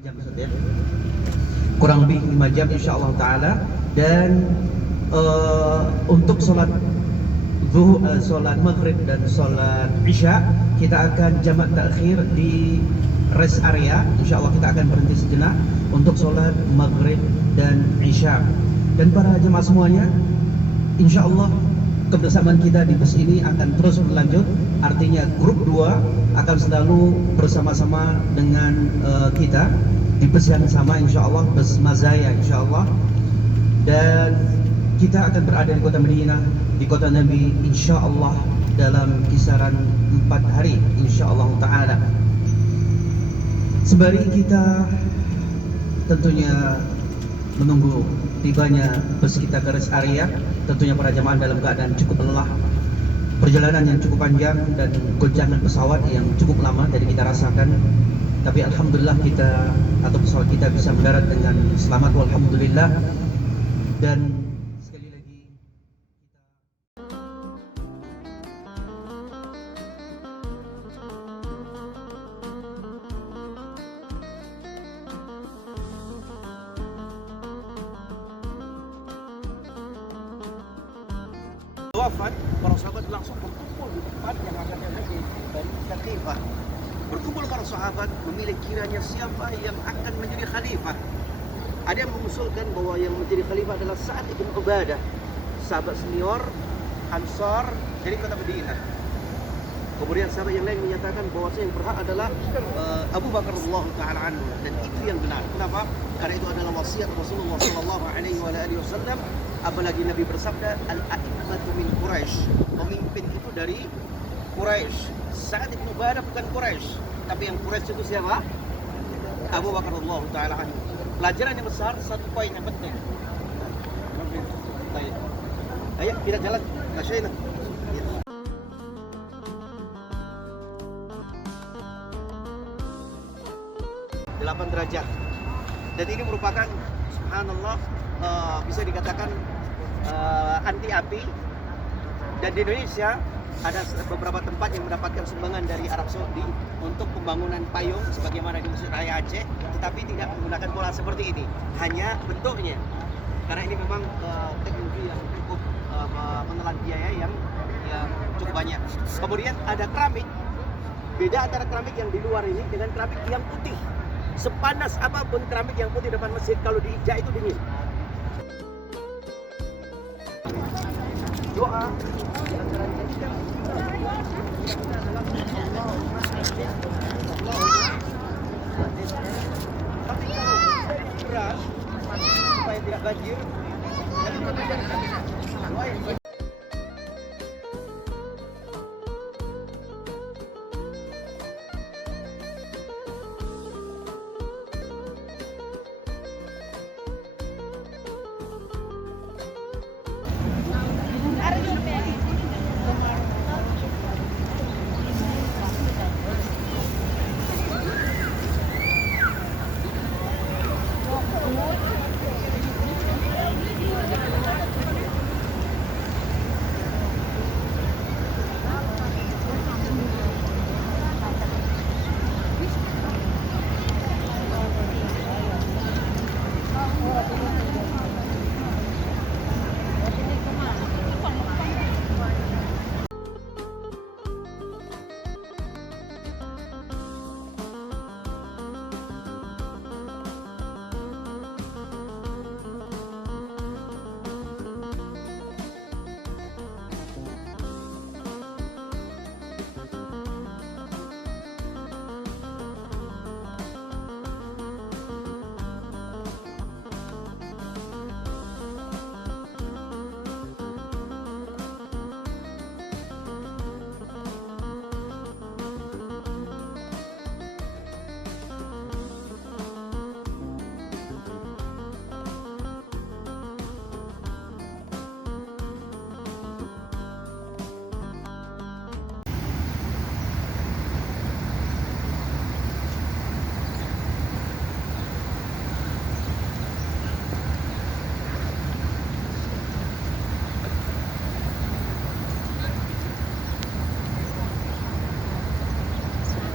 jam ya. Kurang lebih 5 jam insyaallah taala. Dan untuk sholat maghrib dan sholat isya kita akan jamak takhir di rest area. Insyaallah kita akan berhenti sejenak untuk sholat maghrib dan isya. Dan para jemaah semuanya, insyaallah kebersamaan kita di bus ini akan terus berlanjut. Artinya grup 2 akan selalu bersama-sama dengan kita di bus yang sama insyaallah, bus Mazaya insyaallah. Dan kita akan berada di kota Madinah, di kota Nabi insyaallah dalam kisaran 4 hari insyaallah taala. Sembari kita tentunya menunggu tibanya bus kita ke rest area, tentunya para jamaah dalam keadaan cukup lelah. Perjalanan yang cukup panjang dan goncangan pesawat yang cukup lama dari kita rasakan. Tapi alhamdulillah kita atau pesawat kita bisa mendarat dengan selamat walhamdulillah. Dan sekali lagi wafat, para sahabat langsung berkumpul di tempat yang akan terjadi dari khalifah. Berkumpul para sahabat memilih kiranya siapa yang akan menjadi khalifah. Ada yang mengusulkan bahwa yang menjadi khalifah adalah Sa'ad ibn Ubadah, sahabat senior Ansar dari kota Madinah. Kemudian sahabat yang lain menyatakan bahwa yang berhak adalah Abu Bakar radhiyallahu taala anhu, dan itu yang benar. Kenapa? Karena itu adalah wasiat Rasulullah sallallahu alaihi wasallam. Apalagi Nabi bersabda, al-a'immatu min Quraisy, pemimpin itu dari Quraisy. Sa'ad ibn Ubadah bukan Quraisy, tapi yang Quraisy itu siapa? Abu Bakar radhiyallahu taala anhu. Pelajaran yang besar, satu poin yang penting. Baik. Ayo kita jalan, Masyayna. 8 derajat. Dan ini merupakan subhanallah bisa dikatakan anti api. Dan di Indonesia ada beberapa tempat yang mendapatkan sumbangan dari Arab Saudi untuk pembangunan payung sebagaimana di Masjid Raya Aceh, tetapi tidak menggunakan pola seperti ini, hanya bentuknya. Karena ini memang teknologi yang cukup menelan biaya yang cukup banyak. Kemudian ada keramik. Beda antara keramik yang di luar ini dengan keramik yang putih. Sepanas apapun keramik yang putih depan masjid, kalau diinjak itu dingin. Doa tapi kalau beras supaya tidak banjir,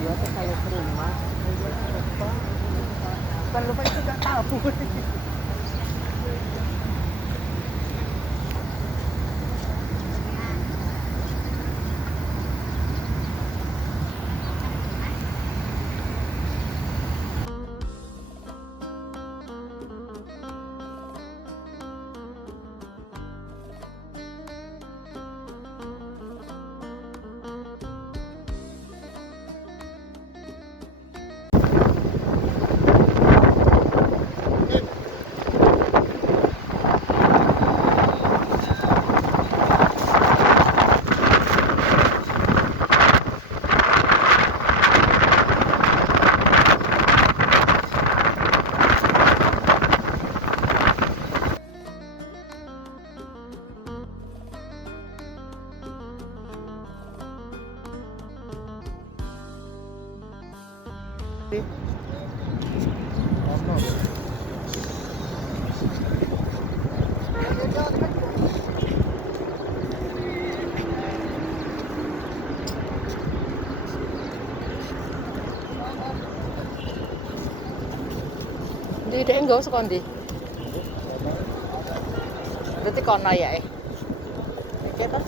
Biasa kalau ke rumah, Bukan lupa itu nggak tahu. Di dek enggak usah kondi. Berarti kono ya Oke toh.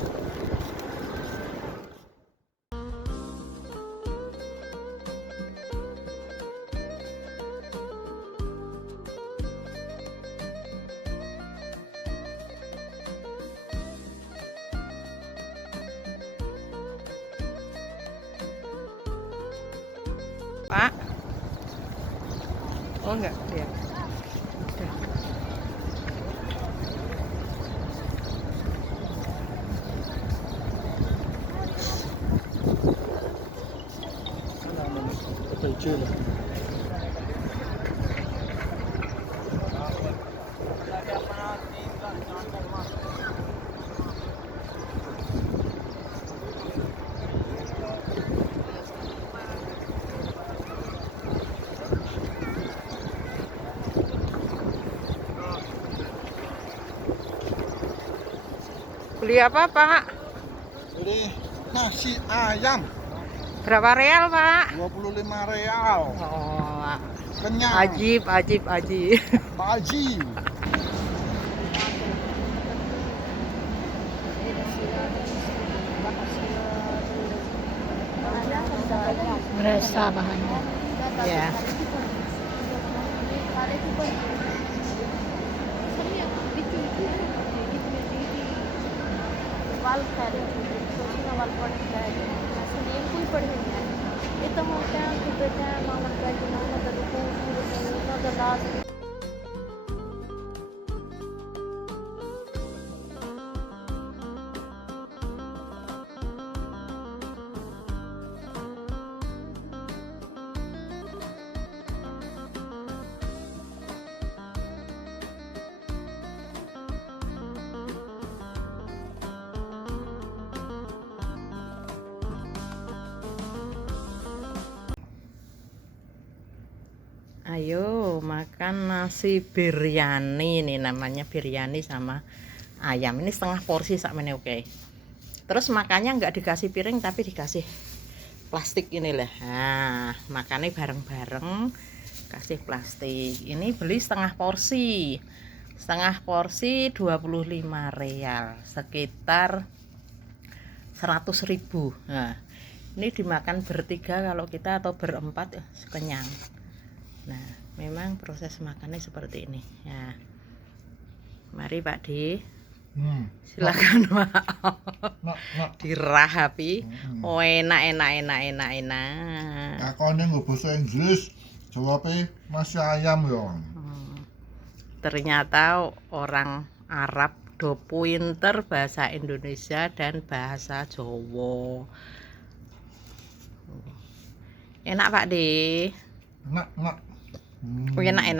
Pak. Oh enggak, ya. Kecil. Beli apa, Pak? Beli nasi ayam Berapa real, Pak? 25 real. Oh, Kenyang. ajib. Pak Haji. Berasa bahannya. Ya. वाल खा रहे थे सोची ना वाल पढ़ के आए ऐसे नहीं कोई पढ़े नहीं आए ये तो होता है कि बेटा मामा का ना ना तो को ना तो last Ayo makan nasi biryani, nih namanya biryani sama ayam. Ini setengah porsi sakmene oke. Terus makannya nggak dikasih piring tapi dikasih plastik inilah. Nah, makannya bareng-bareng kasih plastik. Ini beli setengah porsi. Setengah porsi 25 real, sekitar 100.000. Nah, ini dimakan bertiga kalau kita atau berempat kenyang. Nah, memang proses makannya seperti ini ya. Mari Pak D, silakan Pak. Dirahapi. Oh, enak. Aku nih nggak bahasa Inggris, jawabnya nasi ayam ya. Ternyata orang Arab do pinter bahasa Indonesia dan bahasa Jawa. Enak Pak D. Enak. Oh, enak.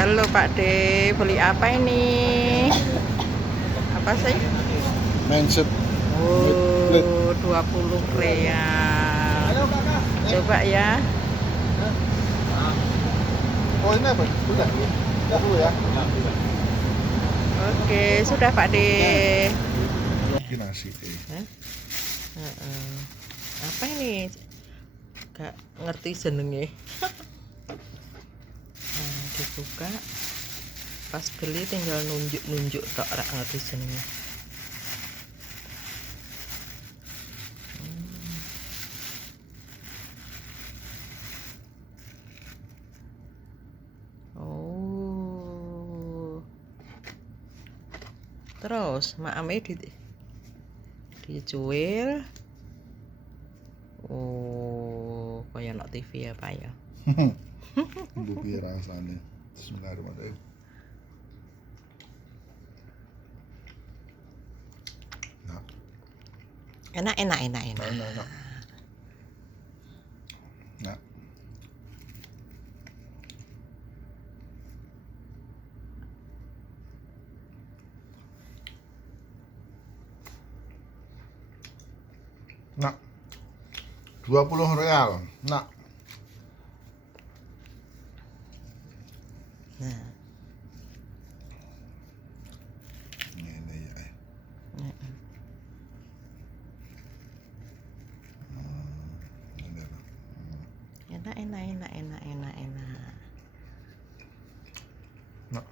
Halo Pak D, beli apa ini? Apa sih? Mindset. Oh, 20 real. Coba ya. Oh ini apa? Udah dulu ya. Oke, sudah Pak D. Lagi nasi. Hah? Apa ini? Gak ngerti jenenge. Nah, dibuka. Pas beli tinggal nunjuk tok rak ngerti jenenge. Oh. Terus maame dicuil. Oh, kayak nok TV ya Pak ya. Bu biar rasanya. Bismillahirrahmanirrahim. Nah, Enak. nah. Nah. Nah. 20 real. Nah. Nah, Ini ya. enak. Nah.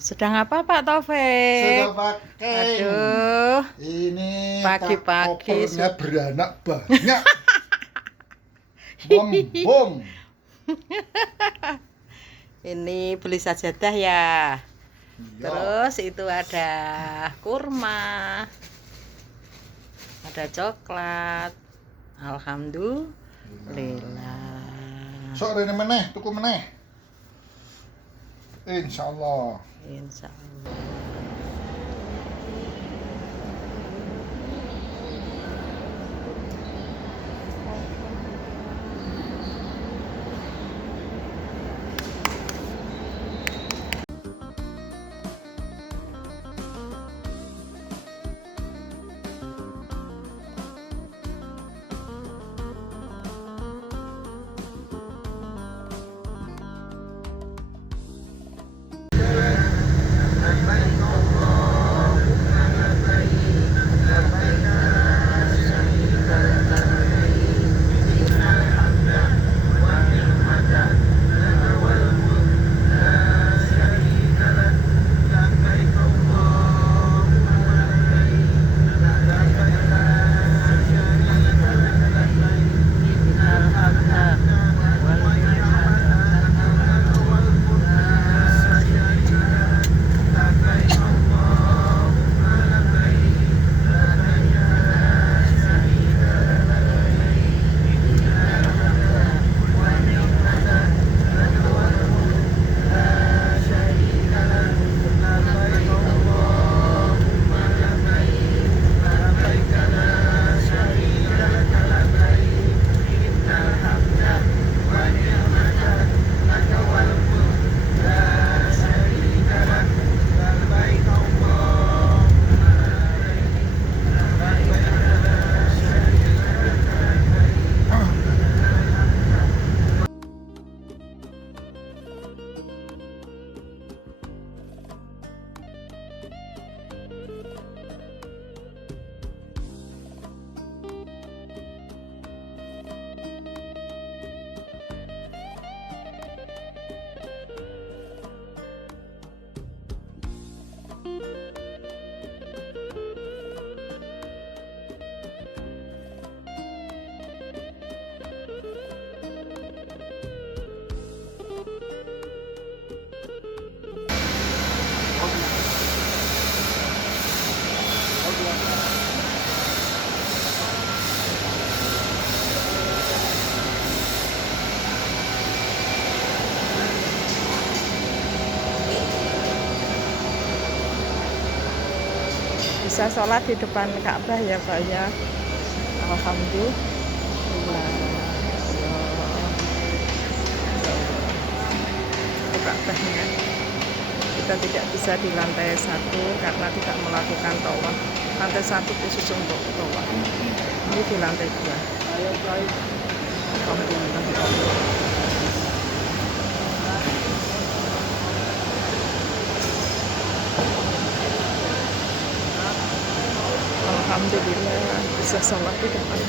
Sedang apa Pak Taufik? Sudah pakai. Aduh, Ini Pagi-pagi kopernya beranak banyak. Bom. ini beli sajadah ya. Iya. Terus itu ada kurma, ada coklat. Alhamdulillah. Sok rene meneh, tuku meneh. Insyaallah. Insya Allah. Bisa sholat di depan Ka'bah ya Pak ya. Alhamdulillah. Ka'bahnya. Kita tidak bisa di lantai 1 karena tidak melakukan tawaf. Lantai 1 khusus untuk tawaf. Ini di lantai 2. Alhamdulillah ya Allah. Alhamdulillah bisa sholat di depan.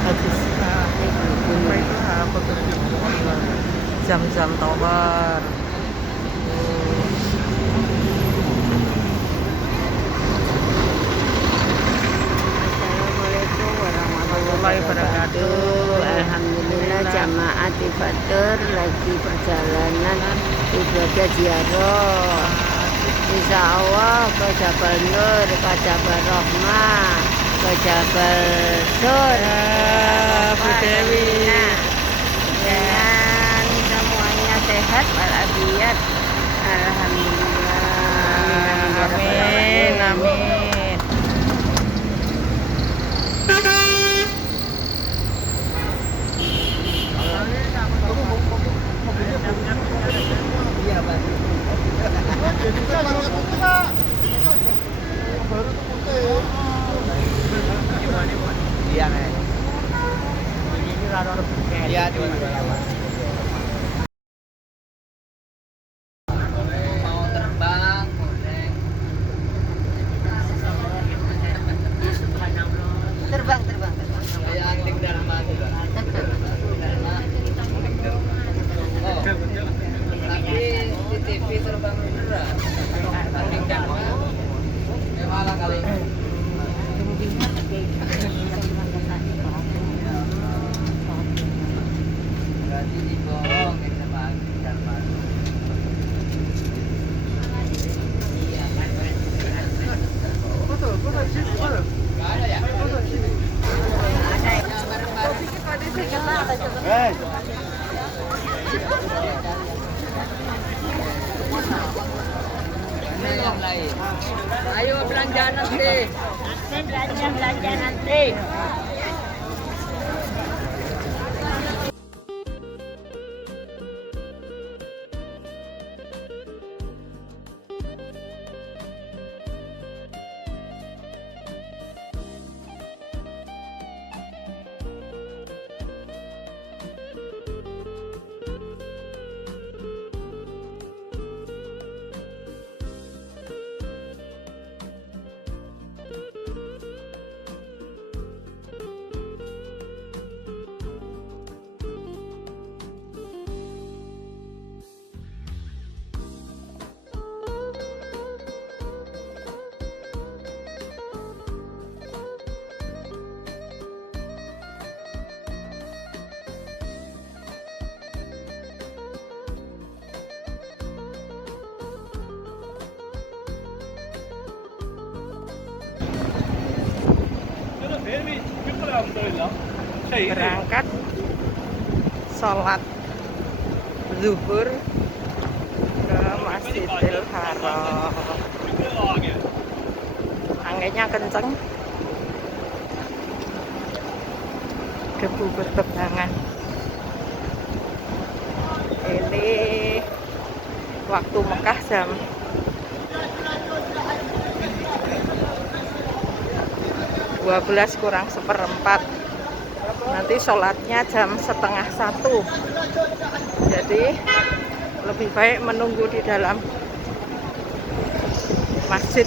Habis apa itu apa tuh? Zam-Zam Tower. Assalamualaikum warahmatullahi wabarakatuh. Alhamdulillah jamaah Tifatur lagi perjalanan ibadah ziarah. Insya Allah ke Jabal Nur, ke Jabal Rahmah, ke Jabal Sur, Bu Dewi. dengan semuanya sehat walafiat. Alhamdulillah. Amin, amin. Iya, Pak. Iya, Nek. Iya, di mau terbang, terbang. Kayak angling Dharma tuh, Pak. Oh, tapi di TV terbang beneran. Angling Dharma. Malah kali. Berarti dibohong sama angling Dharma. Iya, kan. Nggak ada ya? Ini yang lain. Ayo belanja nanti. Belanja nanti. Berangkat sholat zuhur ke Masjidil Haram. Anginnya kenceng, debu berterbangan. Ini waktu Mekah jam 12:04. Nanti sholatnya jam 12:30. Jadi lebih baik menunggu di dalam masjid.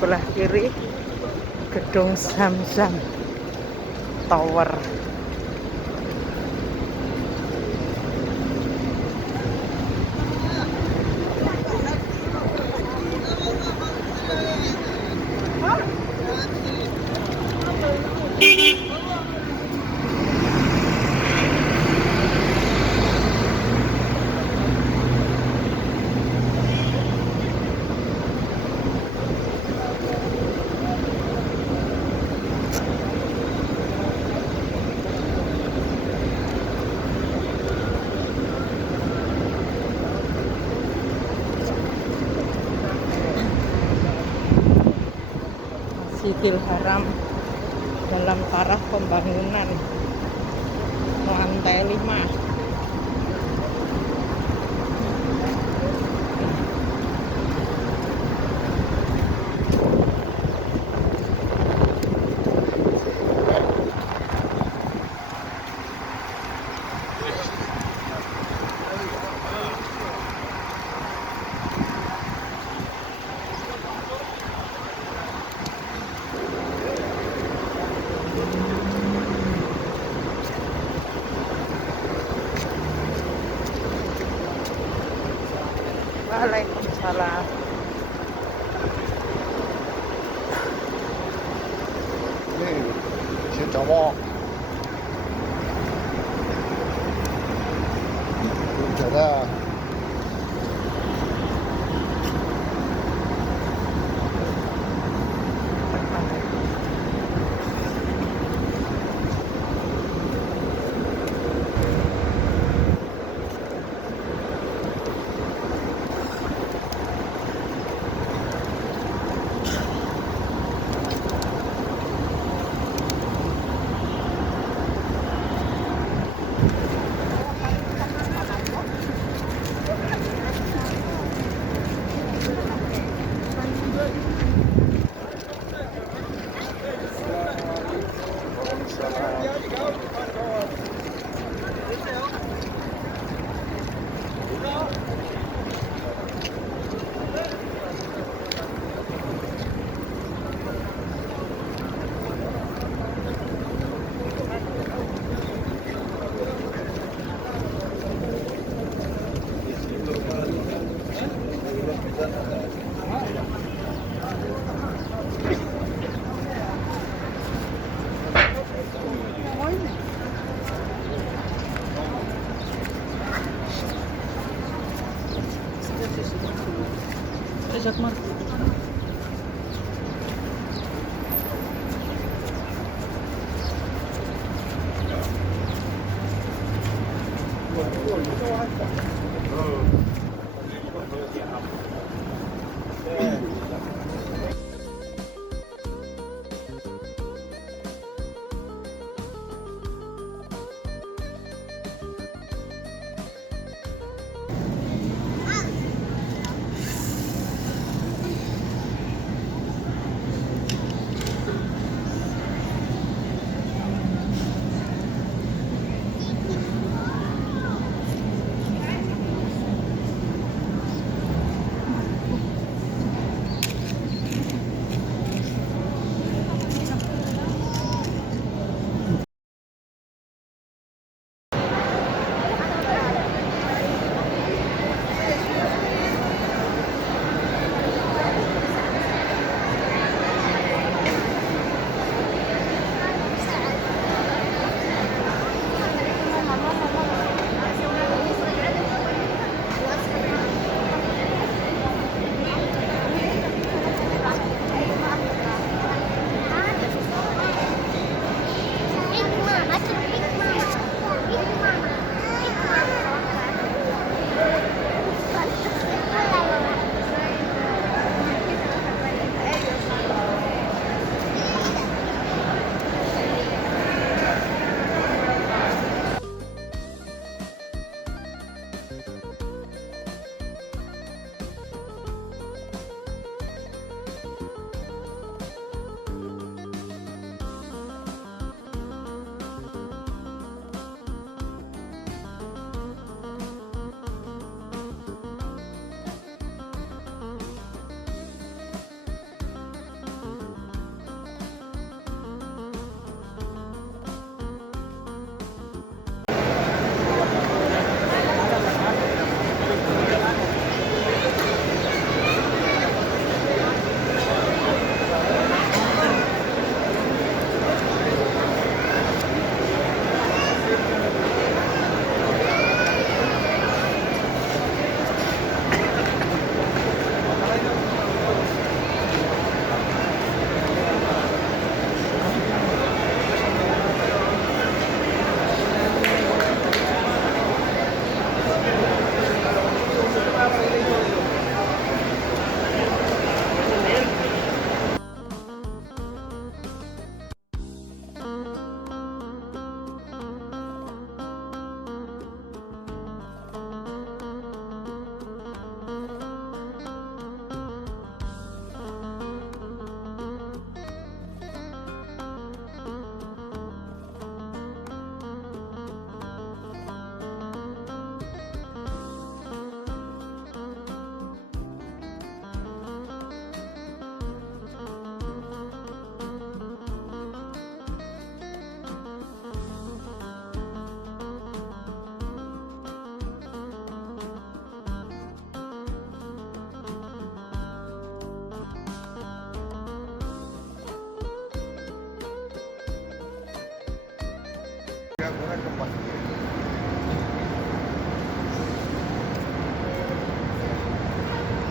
sebelah kiri gedung Zamzam Tower. Masjidil Haram dalam taraf pembangunan lantai 5. Waalaikumsalam. Nih, si cowok. Udara.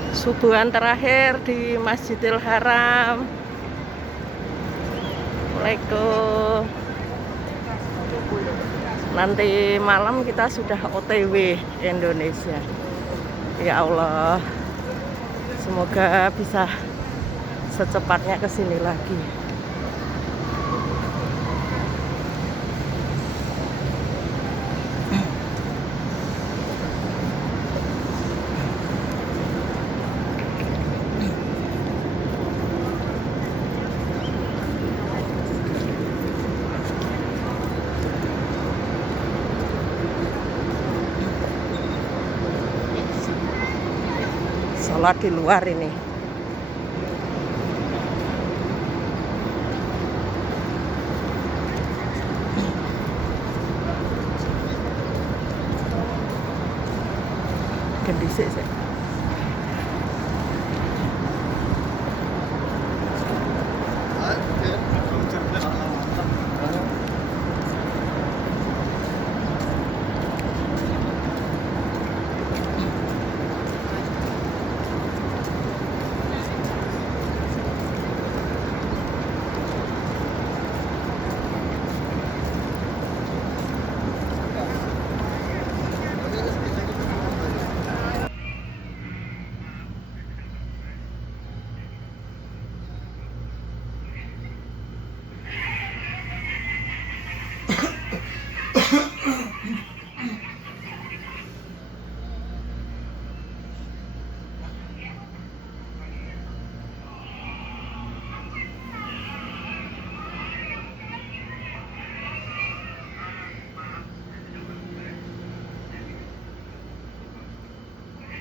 Subuhan terakhir di Masjidil Haram. Assalamualaikum. Nanti malam kita sudah OTW Indonesia. Ya Allah, semoga bisa secepatnya ke sini lagi. Sholat di luar ini. Gendisik sih.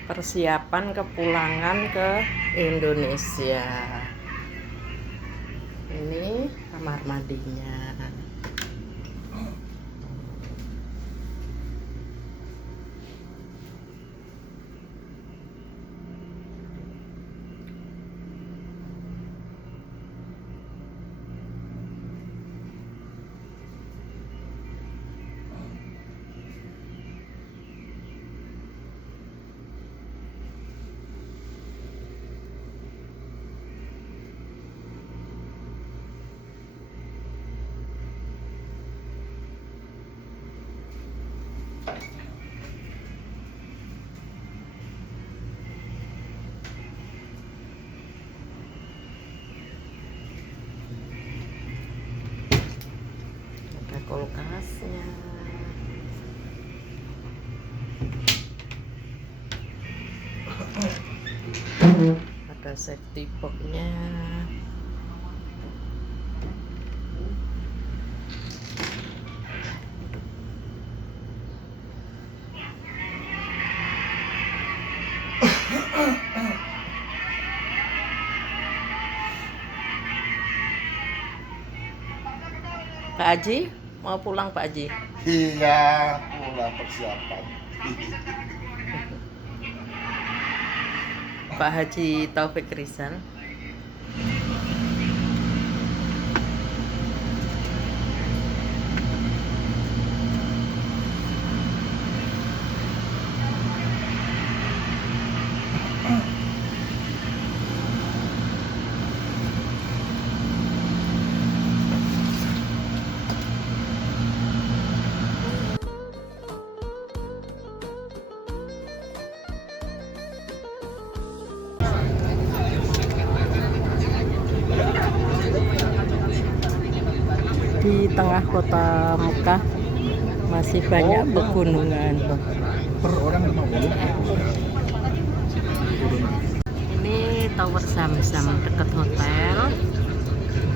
Persiapan kepulangan ke Indonesia. Ini kamar mandinya. Ada kulkasnya. Ada safety box-nya. Pak Haji, mau pulang Pak Haji? Iya, pulang persiapan. Pak Haji Taufik Rizal. Di tengah kota Mekah masih banyak pegunungan. Per orang 50. Ini Tower Zamzam dekat hotel.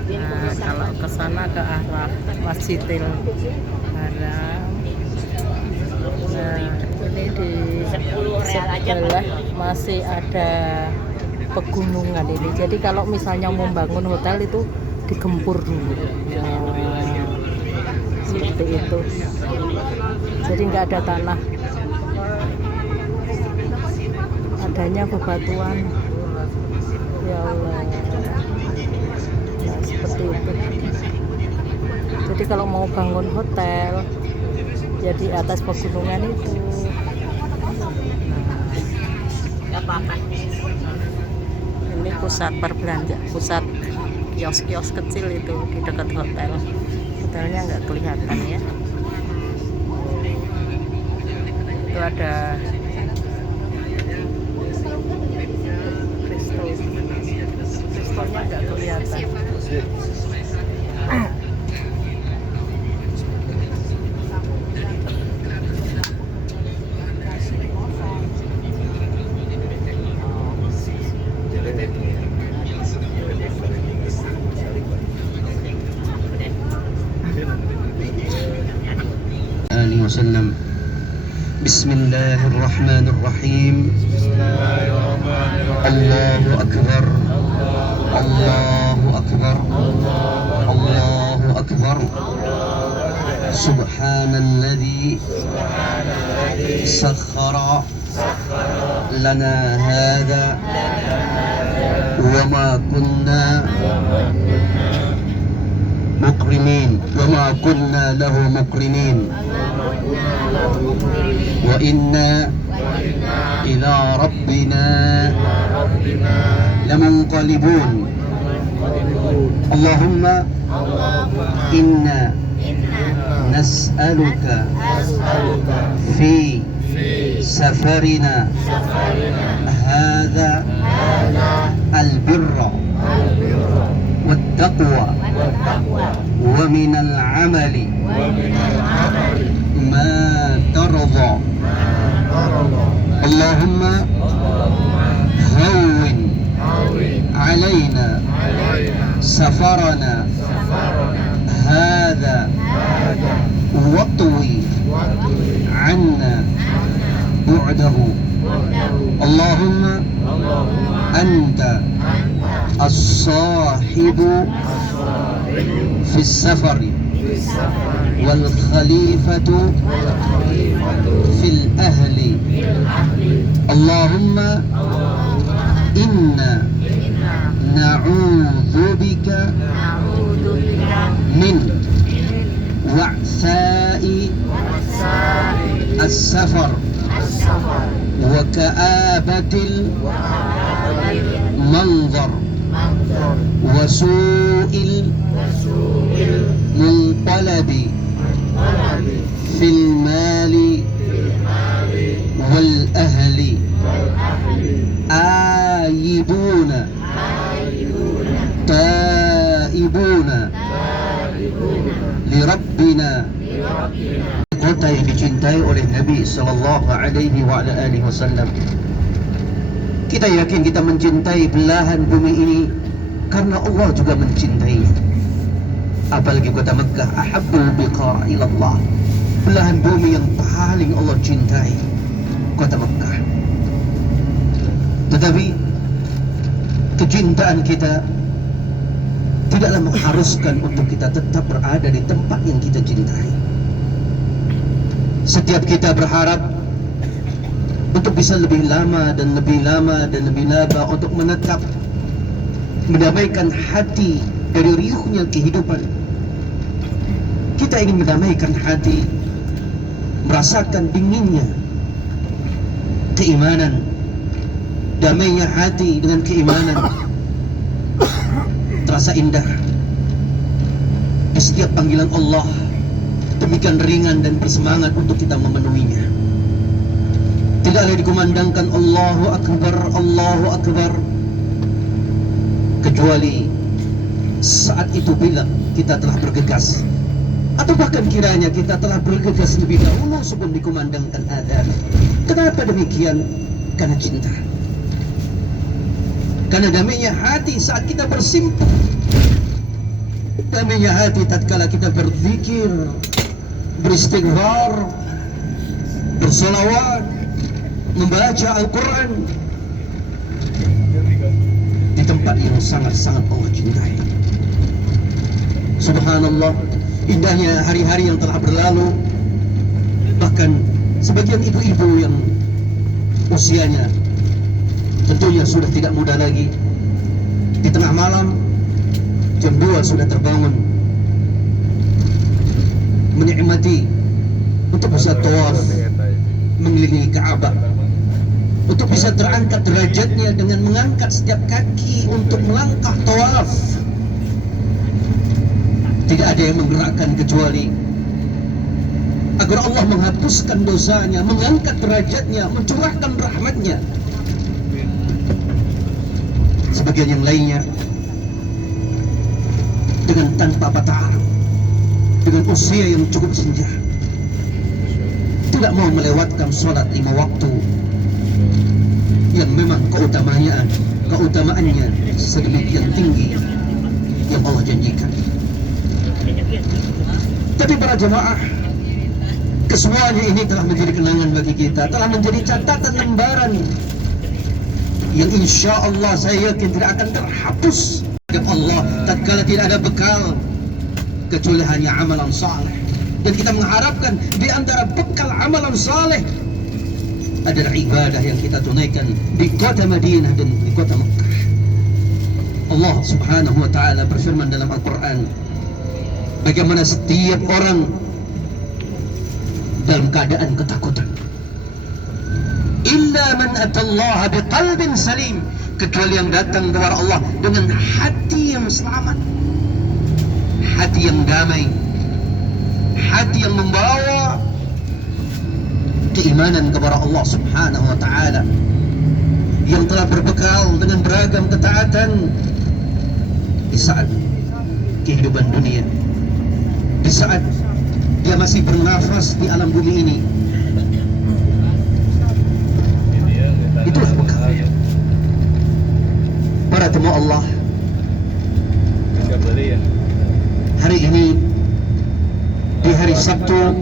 Nah, kalau ke sana ke arah Masjidil Haram. Nah, ini di sebelah masih ada pegunungan ini. Jadi kalau misalnya mau bangun hotel itu digempur dulu. Nah, seperti itu. Jadi nggak ada tanah, adanya bebatuan. Ya Allah. Nah, seperti itu. Jadi kalau mau bangun hotel ya di atas pegunungan itu. Nah, pusat perbelanjaan, pusat kios-kios kecil itu di dekat hotel. Hotelnya nggak kelihatan ya. Itu ada Kristonya nggak kelihatan. آله وسلم. بسم الله الرحمن الرحيم. الله أكبر. الله أكبر. الله أكبر. سبحان الذي سخر لنا هذا وما كنا مقرنين وما كنا له مقرنين وإنا إلى ربنا لمنقلبون. اللهم إنا نسألك في سفرنا هذا البر والتقوى ومن العمل ما ترضى. اللهم هون علينا سفرنا هذا واطوي عنا بعده. اللهم أنت الصاحب في السفر والخليفة في الأهل. اللهم إنا نعوذ بك من وعثاء السفر وكآبة المنظر وسوء المنقلب في المال والأهل. آيبون تائبون لربنا. Kota yang dicintai oleh Nabi Sallallahu Alaihi Wasallam. Kita yakin kita mencintai belahan bumi ini karena Allah juga mencintainya. Apalagi kota Mekah, ahabbul biqa ilallah, belahan bumi yang paling Allah cintai, kota Mekah. Tetapi kecintaan kita tidaklah mengharuskan untuk kita tetap berada di tempat yang kita cintai. Setiap kita berharap untuk bisa lebih lama dan lebih lama dan lebih lama untuk menetap, mendamaikan hati dari riuhnya kehidupan. Kita ingin mendamaikan hati, merasakan dinginnya keimanan, damainya hati dengan keimanan, terasa indah di setiap panggilan Allah. Demikian ringan dan bersemangat untuk kita memenuhinya. Tidak ada dikumandangkan Allahu Akbar kecuali saat itu bila kita telah bergegas, atau bahkan kiranya kita telah bergegas lebih dahulu sebelum dikumandangkan adzan. Kenapa demikian? Karena cinta, karena damainya hati saat kita bersimpuh, damainya hati tatkala kita berzikir, beristighfar, bersolawat, membaca Al-Quran di tempat yang sangat-sangat Allah cintai. Subhanallah, indahnya hari-hari yang telah berlalu. Bahkan sebagian ibu-ibu yang usianya tentunya sudah tidak muda lagi, di tengah malam jam 2 sudah terbangun menikmati untuk bisa tawaf mengelilingi Ka'bah untuk bisa terangkat derajatnya dengan mengangkat setiap kaki untuk melangkah tawaf. Tidak ada yang menggerakkan kecuali agar Allah menghapuskan dosanya, mengangkat derajatnya, mencurahkan rahmatnya. Sebagian yang lainnya dengan tanpa patah arang, dengan usia yang cukup senja, tidak mau melewatkan sholat 5 waktu yang memang keutamaannya sedemikian tinggi yang Allah janjikan. Tapi para jemaah, kesemuanya ini telah menjadi kenangan bagi kita, telah menjadi catatan lembaran yang insya Allah saya yakin tidak akan terhapus oleh Allah tatkala tidak ada bekal kecuali hanya amalan saleh. Dan kita mengharapkan di antara bekal amalan saleh adalah ibadah yang kita tunaikan di kota Madinah dan di kota Mekah. Allah Subhanahu wa taala berfirman dalam Al-Qur'an, bagaimana setiap orang dalam keadaan ketakutan. Illa man atallaha biqalbin salim, kecuali yang datang kepada Allah dengan hati yang selamat, hati yang damai, hati yang membawa keimanan kepada Allah Subhanahu wa taala, yang telah berbekal dengan beragam ketaatan di saat kehidupan dunia, di saat dia masih bernafas di alam bumi ini. Itulah bekalnya. Para tamu Allah, hari ini di hari Sabtu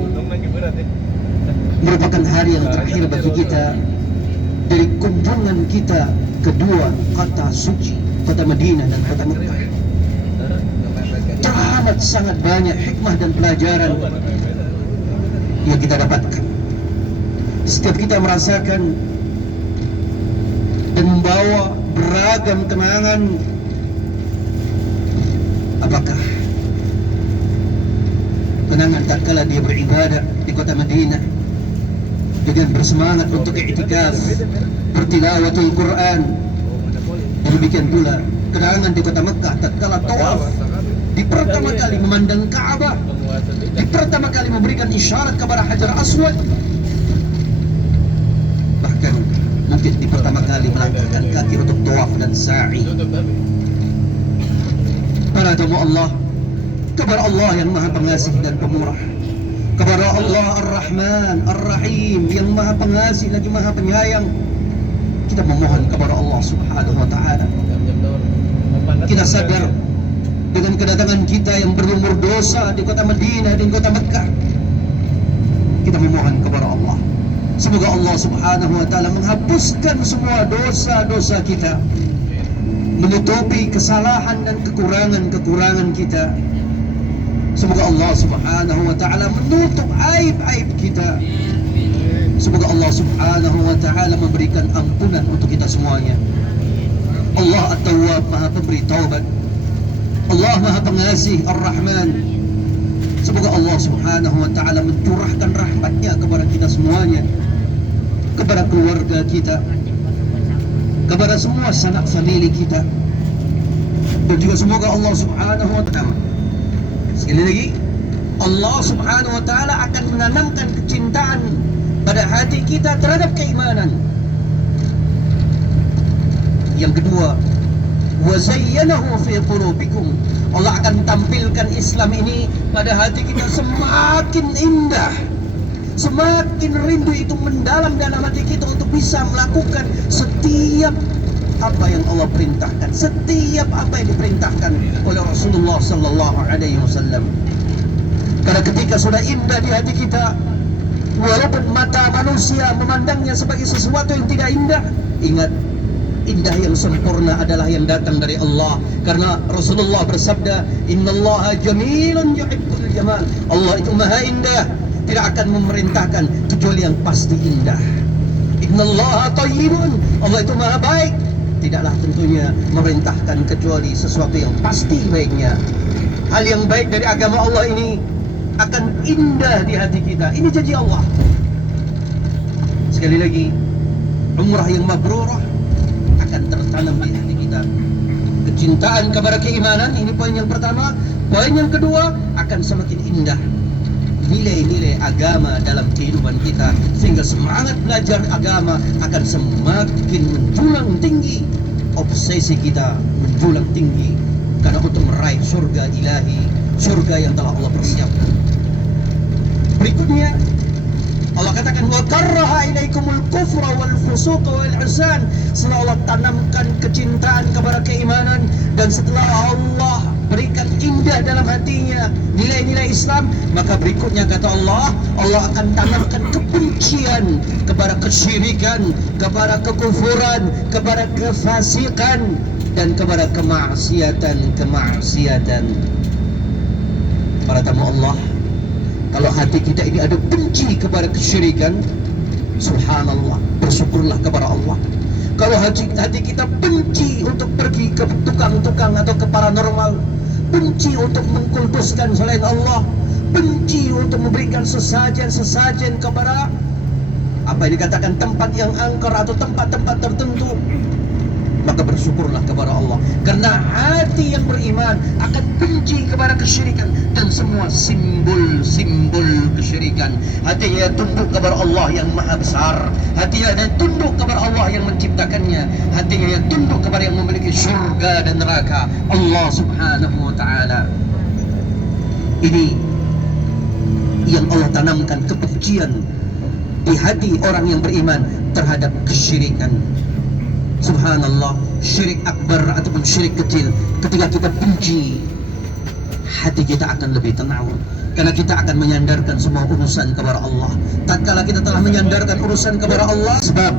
merupakan hari yang terakhir bagi kita dari kunjungan kita kedua kota suci, kota Madinah dan kota Mekah. Teramat sangat banyak hikmah dan pelajaran yang kita dapatkan. Setiap kita merasakan dan membawa beragam kenangan. Apakah kenangan tatkala dia beribadah di kota Madinah dengan bersemangat untuk i'tikaf, bertilawatul Quran. Demikian pula kenangan di kota Mekah tatkala tawaf, di pertama kali memandang Ka'bah, di pertama kali memberikan isyarat kepada Hajar Aswad, bahkan mungkin di pertama kali melangkahkan kaki untuk tawaf dan sa'i. Para tamu Allah, kepada Allah yang Maha Pengasih dan Pemurah, kepada Allah Ar-Rahman Ar-Rahim yang Maha Pengasih lagi Maha Penyayang, kita memohon kepada Allah Subhanahu wa taala. Kita sadar dengan kedatangan kita yang berlumur dosa di kota Madinah dan kota Mekah, kita memohon kepada Allah semoga Allah Subhanahu wa taala menghapuskan semua dosa-dosa kita, menutupi kesalahan dan kekurangan-kekurangan kita. Semoga Allah Subhanahu wa taala menutup aib-aib kita. Semoga Allah Subhanahu wa taala memberikan ampunan untuk kita semuanya. Allah At-Tawwab, Maha Pemberi taubat. Allah Maha Pengasih Ar-Rahman. Semoga Allah Subhanahu wa taala mencurahkan rahmatnya kepada kita semuanya, kepada keluarga kita, kepada semua sanak famili kita, dan juga semoga Allah Subhanahu wa taala, sekali lagi, Allah Subhanahu wa taala akan menanamkan kecintaan pada hati kita terhadap keimanan. Yang kedua, wa zayyanahu fi qulubikum, Allah akan tampilkan Islam ini pada hati kita semakin indah, semakin rindu itu mendalam dalam hati kita untuk bisa melakukan setiap apa yang Allah perintahkan, setiap apa yang diperintahkan oleh Rasulullah sallallahu alaihi wasallam. Karena ketika sudah indah di hati kita, walaupun mata manusia memandangnya sebagai sesuatu yang tidak indah, ingat, indah yang sempurna adalah yang datang dari Allah. Karena Rasulullah bersabda, innallaha jamilun yuhibbul jamal, Allah itu maha indah, tidak akan memerintahkan kecuali yang pasti indah. Innallaha thayyibun, Allah itu maha baik, tidaklah tentunya memerintahkan kecuali sesuatu yang pasti baiknya. Hal yang baik dari agama Allah ini akan indah di hati kita. Ini janji Allah. Sekali lagi, umrah yang mabrurah akan tertanam di hati kita. Kecintaan kepada keimanan, ini poin yang pertama. Poin yang kedua, akan semakin indah nilai-nilai agama dalam kehidupan kita, sehingga semangat belajar agama akan semakin menjulang tinggi. Obsesi kita menjulang tinggi karena untuk meraih surga ilahi, surga yang telah Allah persiapkan. Berikutnya Allah katakan wa karraha ilaikumul kufra wal fusuq wal isyan. Setelah Allah tanamkan kecintaan kepada keimanan, dan setelah Allah berikan indah dalam hatinya nilai-nilai Islam, maka berikutnya kata Allah, Allah akan tanamkan kebencian kepada kesyirikan, kepada kekufuran, kepada kefasikan, dan kepada kemaksiatan. Para tamu Allah, kalau hati kita ini ada benci kepada kesyirikan, subhanallah, bersyukurlah kepada Allah. Kalau hati kita benci untuk pergi ke tukang-tukang atau ke paranormal, benci untuk mengkultuskan selain Allah, benci untuk memberikan sesajen-sesajen kepada apa yang dikatakan tempat yang angker atau tempat-tempat tertentu, maka bersyukurlah kepada Allah, karena hati yang beriman akan benci kepada kesyirikan dan semua simbol-simbol kesyirikan. Hatinya tunduk kepada Allah yang maha besar, hatinya tunduk kepada Allah yang menciptakannya, hatinya tunduk kepada yang memiliki surga dan neraka, Allah subhanahu wa ta'ala. Ini yang Allah tanamkan kebencian di hati orang yang beriman terhadap kesyirikan. Subhanallah, syirik akbar ataupun syirik kecil, ketika kita benci, hati kita akan lebih tenang, karena kita akan menyandarkan semua urusan kepada Allah. Tatkala kita telah menyandarkan urusan kepada Allah, sebab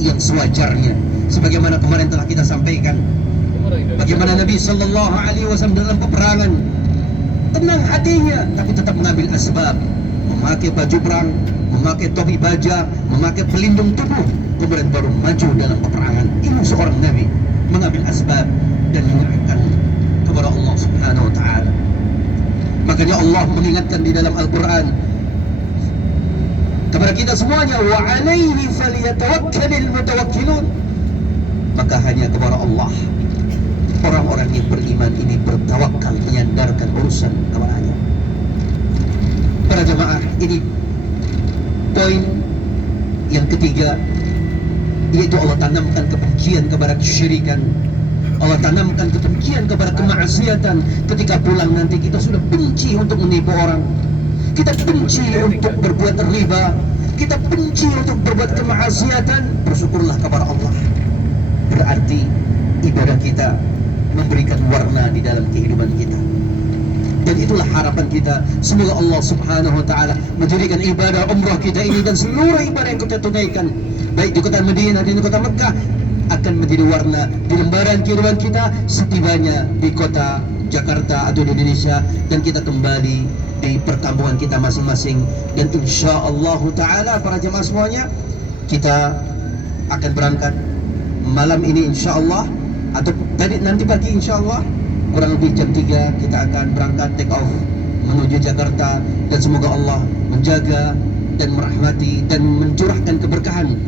yang sewajarnya, sebagaimana kemarin telah kita sampaikan, bagaimana Nabi Sallallahu Alaihi Wasallam dalam peperangan tenang hatinya, tapi tetap mengambil asbab, memakai baju perang, memakai topi baja, memakai pelindung tubuh, kemudian baru maju dalam peperangan. Ini seorang Nabi mengambil asbab dan menyerahkan kepada Allah subhanahu wa ta'ala. Makanya Allah mengingatkan di dalam Al-Quran kepada kita semuanya, wa alaihi falyatawakkalul mutawakkilun. Maka hanya kepada Allah orang-orang yang beriman ini bertawakal, menyandarkan urusan kepadanya. Para jemaah, ini poin yang ketiga, yaitu Allah tanamkan kebencian kepada kesyirikan, Allah tanamkan kebencian kepada kemaksiatan. Ketika pulang nanti kita sudah benci untuk menipu orang, kita benci untuk berbuat riba, kita benci untuk berbuat kemaksiatan. Bersyukurlah kepada Allah, berarti ibadah kita memberikan warna di dalam kehidupan kita. Dan itulah harapan kita, semoga Allah subhanahu wa ta'ala menjadikan ibadah umrah kita ini dan seluruh ibadah yang kita tunaikan, baik di kota Madinah dan di kota Mekah, akan menjadi warna di lembaran kehidupan kita setibanya di kota Jakarta atau di Indonesia, dan kita kembali di perkampungan kita masing-masing. Dan insyaallah ta'ala para jemaah semuanya, kita akan berangkat malam ini insyaallah, atau nanti pagi insyaallah kurang lebih jam 3 kita akan berangkat take off menuju Jakarta. Dan semoga Allah menjaga dan merahmati dan mencurahkan keberkahan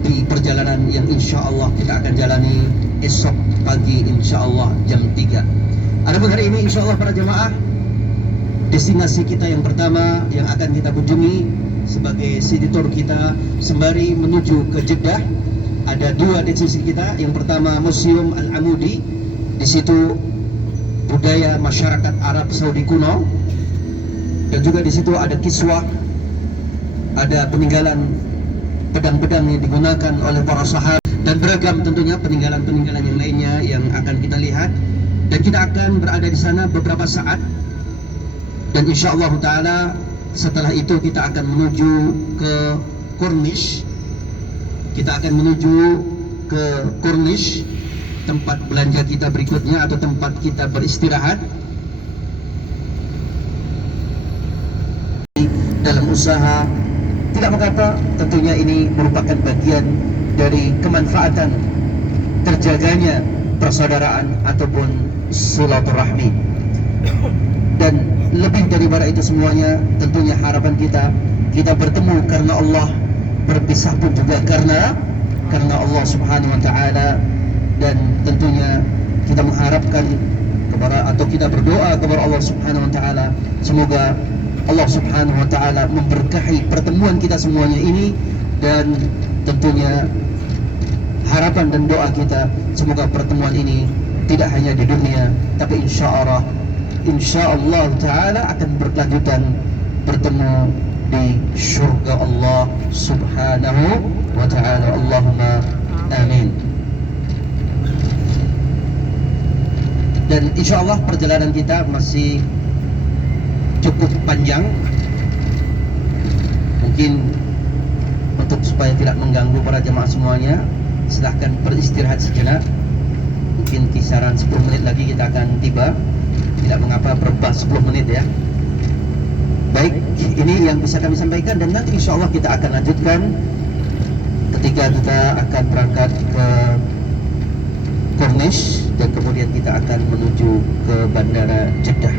di perjalanan yang insya Allah kita akan jalani esok pagi insya Allah jam 3. Adapun hari ini insya Allah para jemaah, destinasi kita yang pertama yang akan kita kunjungi sebagai city tour kita sembari menuju ke Jeddah, ada dua destinasi kita. Yang pertama Museum Al-Amudi, di situ budaya masyarakat Arab Saudi kuno, dan juga di situ ada kiswah, ada peninggalan pedang-pedang yang digunakan oleh para sahabat, dan beragam tentunya peninggalan-peninggalan yang lainnya yang akan kita lihat. Dan kita akan berada di sana beberapa saat, dan insyaallah ta'ala setelah itu kita akan menuju ke Corniche. Kita akan menuju ke Corniche, tempat belanja kita berikutnya atau tempat kita beristirahat dalam usaha. Tidak mengapa, tentunya ini merupakan bagian dari kemanfaatan terjaganya persaudaraan ataupun silaturahmi. Dan lebih daripada itu semuanya, tentunya harapan kita bertemu karena Allah, berpisah pun juga karena karena Allah Subhanahu wa taala, dan tentunya kita mengharapkan kepada, atau kita berdoa kepada Allah Subhanahu wa taala, semoga Allah Subhanahu wa taala memberkahi pertemuan kita semuanya ini, dan tentunya harapan dan doa kita semoga pertemuan ini tidak hanya di dunia tapi insya Allah taala akan berkelanjutan bertemu di surga Allah Subhanahu wa taala. Allahumma amin. Dan insya Allah perjalanan kita masih cukup panjang. Mungkin untuk supaya tidak mengganggu para jemaah semuanya, silahkan beristirahat sejenak. Mungkin kisaran 10 menit lagi kita akan tiba. Tidak mengapa berbas 10 menit ya. Baik, ini yang bisa kami sampaikan, dan nanti insya Allah kita akan lanjutkan ketika kita akan berangkat ke Corniche, dan kemudian kita akan menuju ke Bandara Jeddah.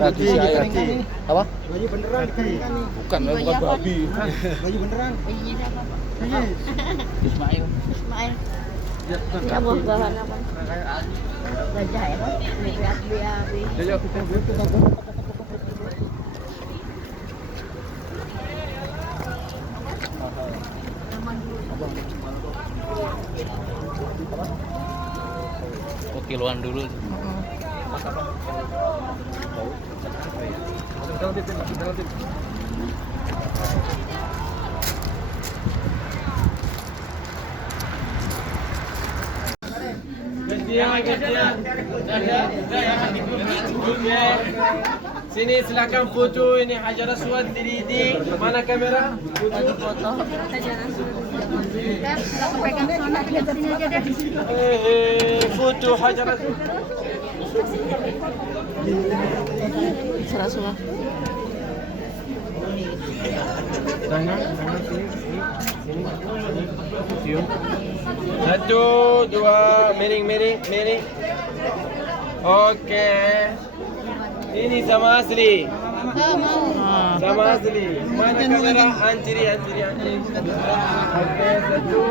Kaki saya. Apa? Bayi beneran kaki kami. Bukan babi. Bayi beneran. Bayinya siapa, Pak? Ismail. Ismail. Ya, buah-buahan apa? Gajah ya, Pak? Biar. Oh, kiloan dulu. Sini silakan foto ini Hajar Aswad 3D. Mana kamera? Foto. Foto Hajar Aswad. Serasulah. Tangan sini, sini. Cium. 1, 2, miring. Oke. Ini sama asli. Sama asli. Mana kamera? Antiri. Oke, 1. Satu.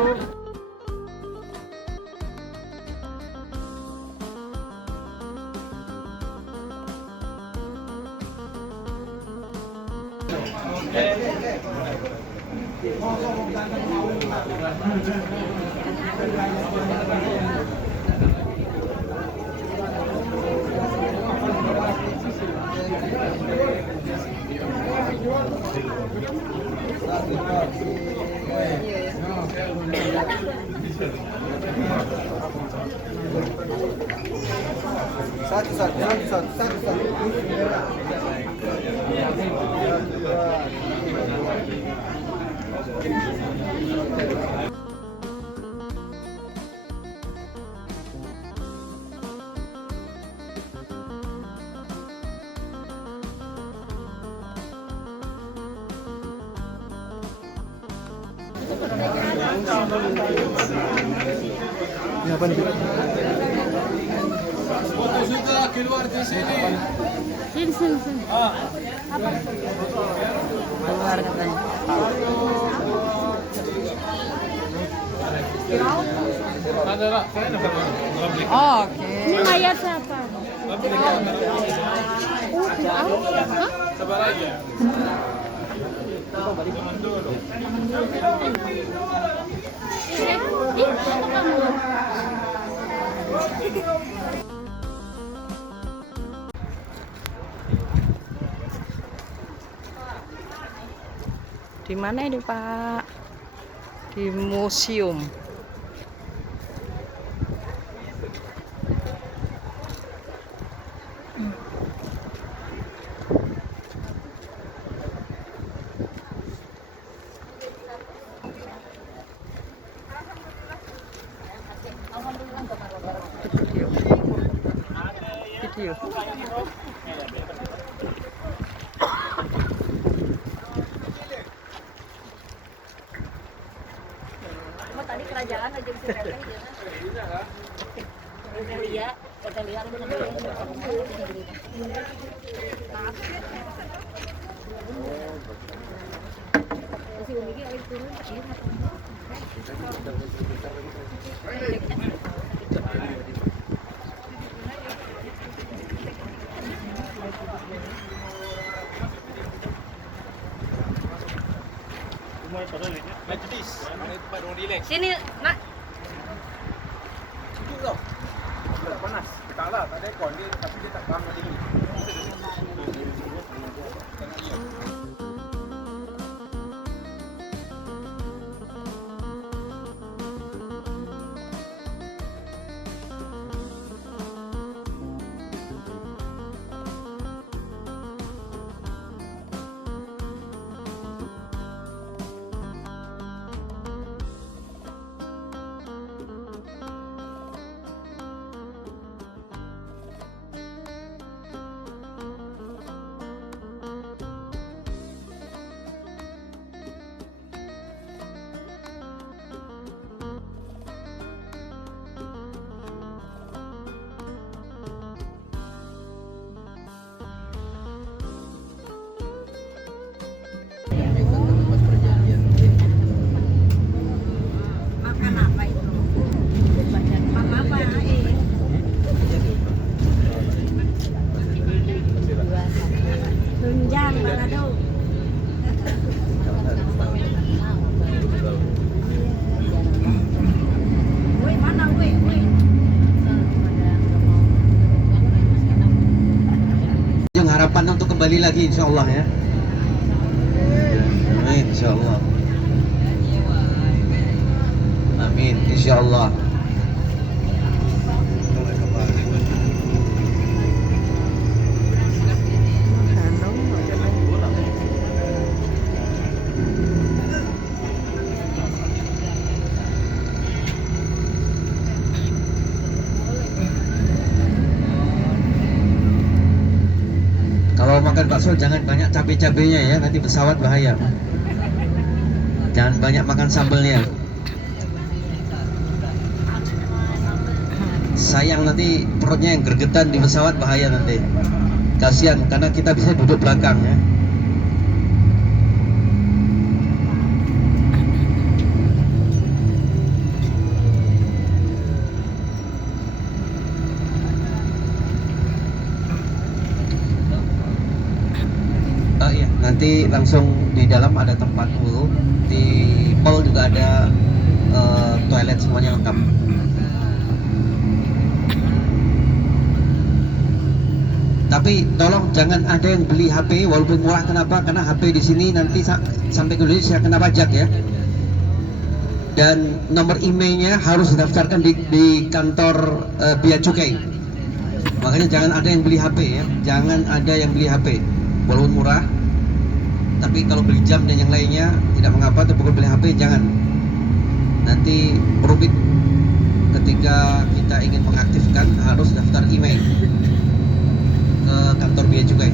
Foto sudah keluar di sini. Sini, sini, sini. Keluar katanya. Ada lah, saya nak Oke. Ini mayat siapa? Hah? sabar aja. Ini apa kamu? Di mana ini Pak? Di museum. Video. Tadi kerajaan aja bisa datang ya. Kita lihat si Umi ki air turun sini nak. Panas. Kalah, tak ada ekor dia tapi dia tak bangun tinggi. Makan apa itu? Makan apa tunjang balado. Woi mana woi woi. Yang harapan untuk kembali lagi insya Allah ya. Amin insya Allah. Amin insya Allah. Kalau makan bakso jangan banyak cabai-cabainya ya, nanti pesawat bahaya. Jangan banyak makan sambelnya. Sayang nanti perutnya yang gergetan di pesawat bahaya nanti. Kasihan karena kita bisa duduk belakang ya. Oh iya, nanti langsung di dalam ada tempat wudhu. Di mall juga ada toilet semuanya lengkap. Tapi tolong jangan ada yang beli HP walaupun murah. Kenapa? Karena HP di sini nanti sampai ke Indonesia kena pajak ya. Dan nomor emailnya harus didaftarkan di kantor bea cukai. Makanya jangan ada yang beli HP ya. Jangan ada yang beli HP walaupun murah. Tapi kalau beli jam dan yang lainnya tidak mengapa. Tapi kalau beli HP jangan. Nanti rumit ketika kita ingin mengaktifkan harus daftar email ke kantor bea cukai.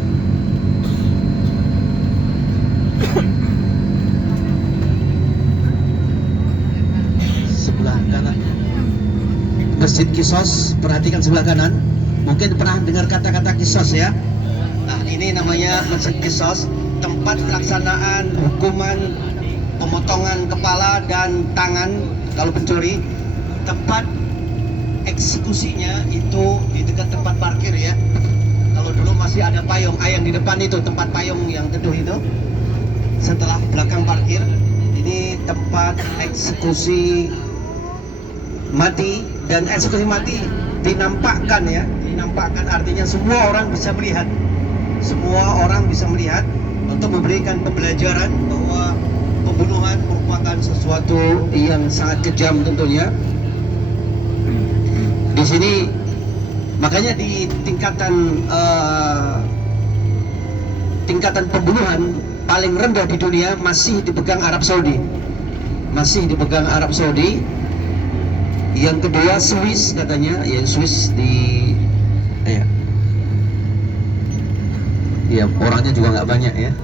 sebelah kanan. Masjid Qisas, perhatikan sebelah kanan. Mungkin pernah dengar kata-kata Qisas ya. Nah, ini namanya Masjid Qisas, tempat pelaksanaan hukuman pemotongan kepala dan tangan kalau pencuri. Tempat eksekusinya itu di dekat tempat parkir ya. Kalau dulu masih ada payung, yang di depan itu tempat payung yang teduh itu. Setelah belakang parkir, ini tempat eksekusi mati. Dan eksekusi mati dinampakkan ya, dinampakkan artinya semua orang bisa melihat. Semua orang bisa melihat untuk memberikan pembelajaran bahwa pembunuhan merupakan sesuatu yang sangat kejam tentunya. Di sini makanya di tingkatan pembunuhan paling rendah di dunia masih dipegang Arab Saudi. Masih dipegang Arab Saudi. Yang kedua Swiss katanya, ya Swiss di ya orangnya juga nggak banyak ya.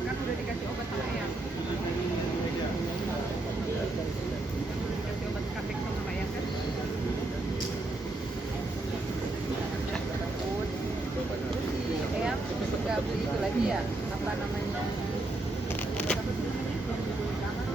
Kan udah dikasih obat sama Eyang. Dikasih obat kapek sama Eyang kan? Terus si Eyang nggak beli itu lagi ya? Apa namanya? Obat apa sih namanya?